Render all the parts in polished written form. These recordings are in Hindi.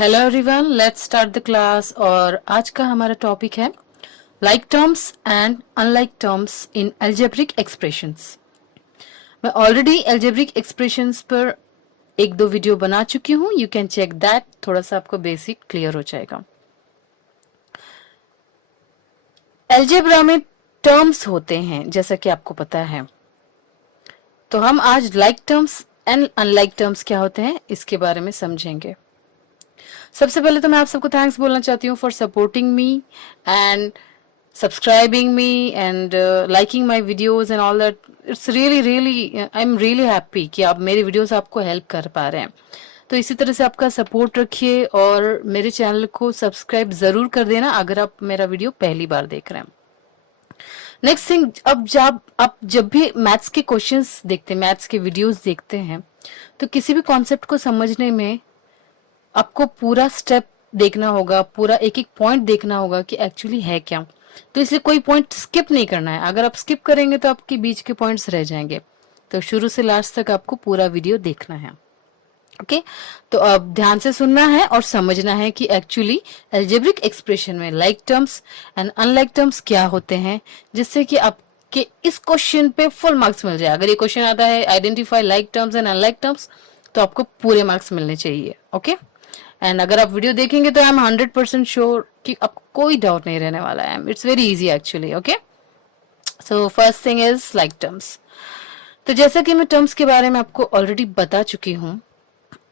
Hello everyone, let's start the class. और आज का हमारा टॉपिक है like terms and unlike terms in algebraic expressions. मैं ऑलरेडी अलजेब्रिक एक्सप्रेशंस पर एक दो वीडियो बना चुकी हूँ, यू कैन चेक दैट। थोड़ा सा आपको बेसिक क्लियर हो जाएगा। अलजेब्रा में टर्म्स होते हैं जैसा कि आपको पता है, तो हम आज like terms and unlike terms क्या होते हैं इसके बारे में समझेंगे। सबसे पहले तो मैं आप सबको थैंक्स बोलना चाहती हूँ for supporting me and subscribing me and liking my videos and all that. It's really I'm really happy कि आप मेरी वीडियोस आपको हेल्प कर पा रहे हैं। तो इसी तरह से आपका सपोर्ट रखिए और मेरे चैनल को सब्सक्राइब जरूर कर देना अगर आप मेरा वीडियो पहली बार देख रहे हैं। नेक्स्ट थिंग, अब जब भी मैथ्स के क्वेश्चंस देखते हैं, मैथ्स के वीडियोस देखते हैं, तो किसी भी कॉन्सेप्ट को समझने में आपको पूरा स्टेप देखना होगा, पूरा एक एक पॉइंट देखना होगा कि एक्चुअली है क्या। तो इसलिए कोई पॉइंट स्किप नहीं करना है। अगर आप स्किप करेंगे तो आपके बीच के पॉइंट्स रह जाएंगे। तो शुरू से लास्ट तक आपको पूरा वीडियो देखना है। ओके, तो अब ध्यान से सुनना है और समझना है कि एक्चुअली अलजेब्रिक एक्सप्रेशन में like terms and unlike terms क्या होते हैं, जिससे कि आपके इस क्वेश्चन पे फुल मार्क्स मिल जाए। अगर ये क्वेश्चन आता है identify like terms and unlike terms, तो आपको पूरे मार्क्स मिलने चाहिए। ओके, एंड अगर आप वीडियो देखेंगे तो आई एम 100% श्योर कि आपको कोई डाउट नहीं रहने वाला है। It's very easy actually. Okay, so first thing is like terms. तो जैसा कि मैं टर्म्स के बारे में आपको ऑलरेडी बता चुकी हूँ,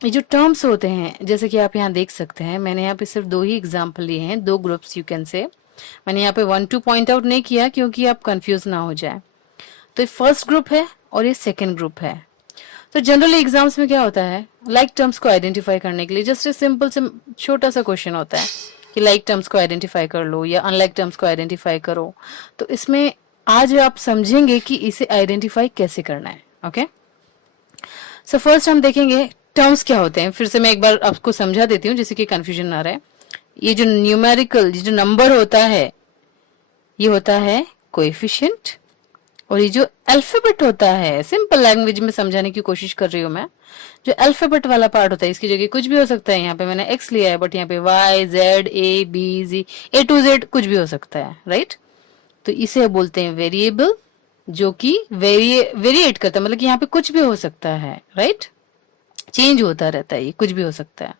ये जो टर्म्स होते हैं जैसे कि आप यहाँ देख सकते हैं, मैंने यहाँ पे सिर्फ दो ही एग्जाम्पल लिए हैं, दो ग्रुप्स यू कैन से। मैंने यहाँ पे 1-2 पॉइंट आउट नहीं किया क्योंकि आप कंफ्यूज ना हो जाए। तो ये फर्स्ट ग्रुप है और ये सेकेंड ग्रुप है। तो जनरली एग्जाम्स में क्या होता है, लाइक टर्म्स को आइडेंटिफाई करने के लिए जस्ट ए सिंपल से छोटा सा क्वेश्चन होता है कि लाइक टर्म्स को आइडेंटिफाई कर लो या अनलाइक टर्म्स को आइडेंटिफाई करो। तो इसमें आज आप समझेंगे कि इसे आइडेंटिफाई कैसे करना है। ओके, सो फर्स्ट हम देखेंगे टर्म्स क्या होते हैं। फिर से मैं एक बार आपको समझा देती हूँ जिससे कि कंफ्यूजन ना रहे। ये जो न्यूमेरिकल, ये जो नंबर होता है, ये होता है कोएफिशिएंट। और ये जो अल्फाबेट होता है, सिंपल लैंग्वेज में समझाने की कोशिश कर रही हूँ मैं, जो अल्फाबेट वाला पार्ट होता है, इसकी जगह कुछ भी हो सकता है। यहाँ पे मैंने एक्स लिया है, बट यहाँ पे Y Z A B G A to Z कुछ भी हो सकता है, राइट। तो इसे बोलते हैं वेरिएबल, जो कि वेरिएट करता है, मतलब कि यहाँ पे कुछ भी हो सकता है, राइट, चेंज होता रहता है, ये कुछ भी हो सकता है।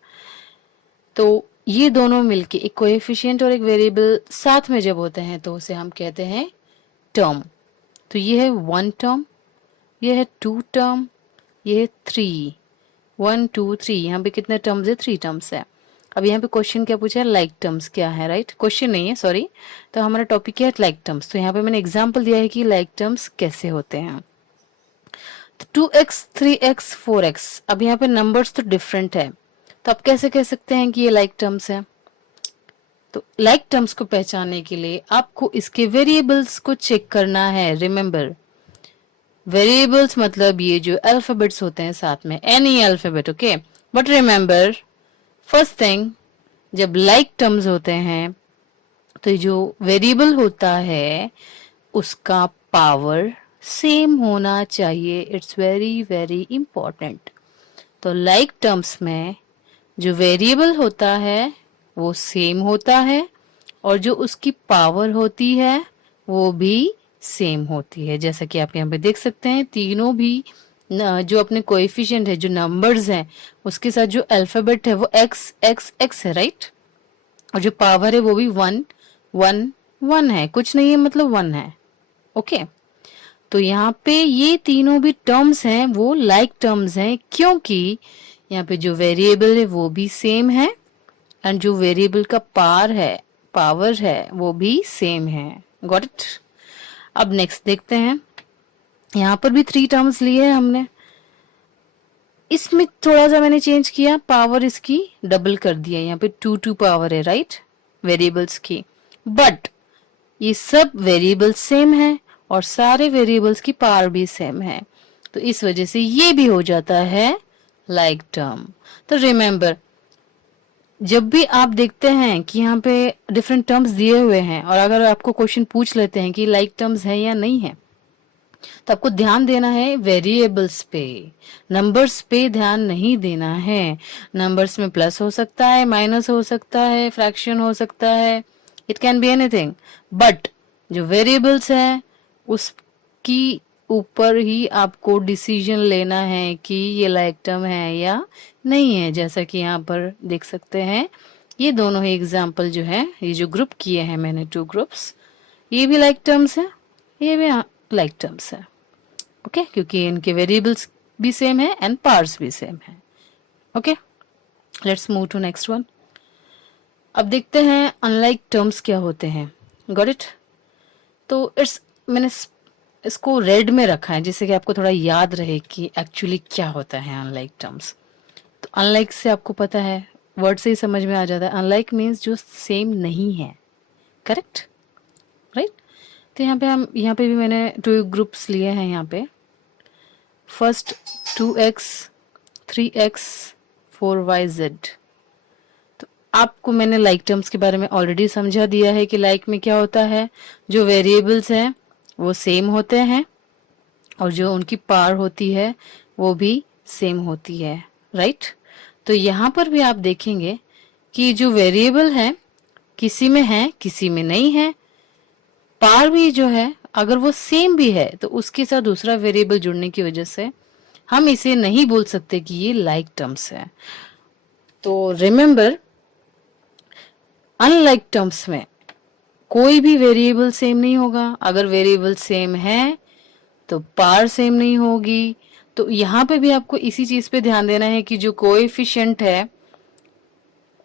तो ये दोनों मिलके एक कोएफिशिएंट और एक वेरिएबल साथ में जब होते हैं तो उसे हम कहते हैं टर्म। तो ये है 1 टर्म, ये है 2 टर्म, ये है 3, 1 2 3। यहाँ पे कितने टर्म्स है, 3 टर्म्स है। अब यहाँ पे क्वेश्चन क्या पूछा है, लाइक टर्म्स क्या है, राइट। क्वेश्चन नहीं है, सॉरी। तो हमारा टॉपिक क्या है, लाइक टर्म्स। तो यहाँ पे मैंने एग्जांपल दिया है कि लाइक टर्म्स कैसे होते हैं। तो 2x 3x 4x, अब यहाँ पे नंबर्स तो डिफरेंट है, तो आप कैसे कह सकते हैं कि ये लाइक टर्म्स है। तो लाइक टर्म्स को पहचानने के लिए आपको इसके वेरिएबल्स को चेक करना है। रिमेंबर, वेरिएबल्स मतलब ये जो अल्फाबेट्स होते हैं साथ में, any alphabet, okay. But remember, first thing, जब लाइक टर्म्स होते हैं तो जो वेरिएबल होता है उसका पावर सेम होना चाहिए। It's very very important. तो लाइक टर्म्स में जो वेरिएबल होता है वो सेम होता है और जो उसकी पावर होती है वो भी सेम होती है। जैसा कि आप यहाँ पे देख सकते हैं, तीनों भी जो अपने कोएफिशिएंट है, जो नंबर्स हैं, उसके साथ जो अल्फाबेट है वो एक्स एक्स एक्स है, राइट। और जो पावर है वो भी 1 1 1 है, कुछ नहीं है, मतलब 1 है। ओके, तो यहाँ पे ये तीनों भी टर्म्स हैं वो लाइक टर्म्स हैं, क्योंकि यहाँ पे जो वेरिएबल है वो भी सेम है एंड जो वेरिएबल का पावर है वो भी सेम है। Got it. अब नेक्स्ट देखते हैं, यहाँ पर भी 3 टर्म्स लिए हैं हमने। इसमें थोड़ा सा मैंने चेंज किया, पावर इसकी डबल कर दिया, यहाँ पे 2 पावर है, राइट, वेरिएबल्स की। बट ये सब वेरिएबल सेम है और सारे वेरिएबल्स की पावर भी सेम है, तो इस वजह से ये भी हो जाता है लाइक टर्म। तो रिमेंबर, जब भी आप देखते हैं कि यहाँ पे डिफरेंट टर्म्स दिए हुए हैं और अगर आपको क्वेश्चन पूछ लेते हैं कि लाइक टर्म्स है या नहीं है, तो आपको ध्यान देना है वेरिएबल्स पे, नंबर्स पे ध्यान नहीं देना है। नंबर्स में प्लस हो सकता है, माइनस हो सकता है, फ्रैक्शन हो सकता है, it can be anything, but जो वेरिएबल्स है उसकी ऊपर ही आपको डिसीजन लेना है कि ये लाइक टर्म है या नहीं है। जैसा कि यहाँ पर देख सकते हैं, ये दोनों ही एग्जाम्पल जो है, ये जो ग्रुप किए हैं मैंने 2 ग्रुप्स, ये भी लाइक टर्म्स है, ये भी लाइक टर्म्स है। ओके, क्योंकि इनके वेरिएबल्स भी सेम है एंड पार्ट्स भी सेम है। Okay, let's move to next one. अब देखते हैं अनलाइक टर्म्स क्या होते हैं। Got it? तो मैंने इसको रेड में रखा है जिससे कि आपको थोड़ा याद रहे कि एक्चुअली क्या होता है अनलाइक टर्म्स। तो अनलाइक से आपको पता है, वर्ड से ही समझ में आ जाता है, अनलाइक मीन्स जो सेम नहीं है। Correct, right? तो यहाँ पे भी मैंने 2 ग्रुप्स लिए हैं। यहाँ पे फर्स्ट 2x 3x 4yz। तो आपको मैंने लाइक टर्म्स के बारे में ऑलरेडी समझा दिया है कि लाइक में क्या होता है, जो वेरिएबल्स हैं वो सेम होते हैं और जो उनकी पावर होती है वो भी सेम होती है, राइट? तो यहाँ पर भी आप देखेंगे कि जो वेरिएबल है किसी में है किसी में नहीं है, पावर भी जो है अगर वो सेम भी है तो उसके साथ दूसरा वेरिएबल जुड़ने की वजह से हम इसे नहीं बोल सकते कि ये लाइक टर्म्स है। तो रिमेंबर, अनलाइक टर्म्स में कोई भी वेरिएबल सेम नहीं होगा। अगर वेरिएबल सेम है तो पावर सेम नहीं होगी। तो यहाँ पे भी आपको इसी चीज पे ध्यान देना है कि जो कोएफिशिएंट है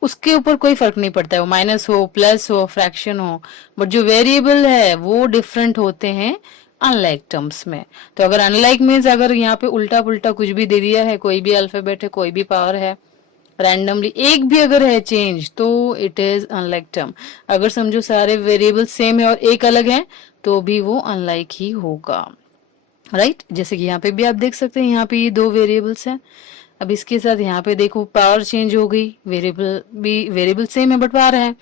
उसके ऊपर कोई फर्क नहीं पड़ता है, वो माइनस हो, प्लस हो, फ्रैक्शन हो, बट जो वेरिएबल है वो डिफरेंट होते हैं अनलाइक टर्म्स में। तो अगर अनलाइक मीन्स अगर यहाँ पे उल्टा पुल्टा कुछ भी दे दिया है, कोई भी अल्फाबेट है, कोई भी पावर है, रैंडमली एक भी अगर है चेंज, तो इट इज अनलाइक टर्म। अगर समझो सारे वेरिएबल सेम है और एक अलग है तो भी वो अनलाइक ही होगा, राइट? जैसे कि यहाँ पे भी आप देख सकते हैं, यहाँ पे ये 2 वेरिएबल्स हैं। अब इसके साथ यहाँ पे देखो पावर चेंज हो गई, वेरिएबल सेम है बट पावर है,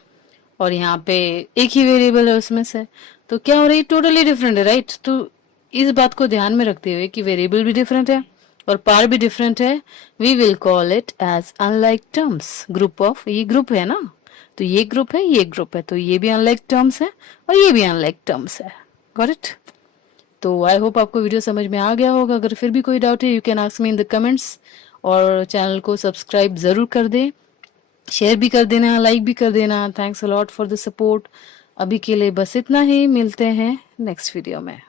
और यहाँ पे एक ही वेरिएबल है उसमें से, तो क्या हो रही है, टोटली डिफरेंट है, राइट? तो इस बात को ध्यान में रखते हुए कि वेरिएबल भी डिफरेंट है और पावर भी डिफरेंट है, we will call it as unlike terms. Group of, ये ग्रुप है ना, तो ये ग्रुप है, ये ग्रुप है, तो ये भी अनलाइक टर्म्स है और ये भी अनलाइक टर्म्स है। Got it? तो आई होप आपको वीडियो समझ में आ गया होगा। अगर फिर भी कोई डाउट है you can ask me in the comments, और चैनल को सब्सक्राइब जरूर कर दें, शेयर भी कर देना, लाइक भी कर देना। Thanks a lot for the support. अभी के लिए बस इतना ही, मिलते हैं नेक्स्ट वीडियो में।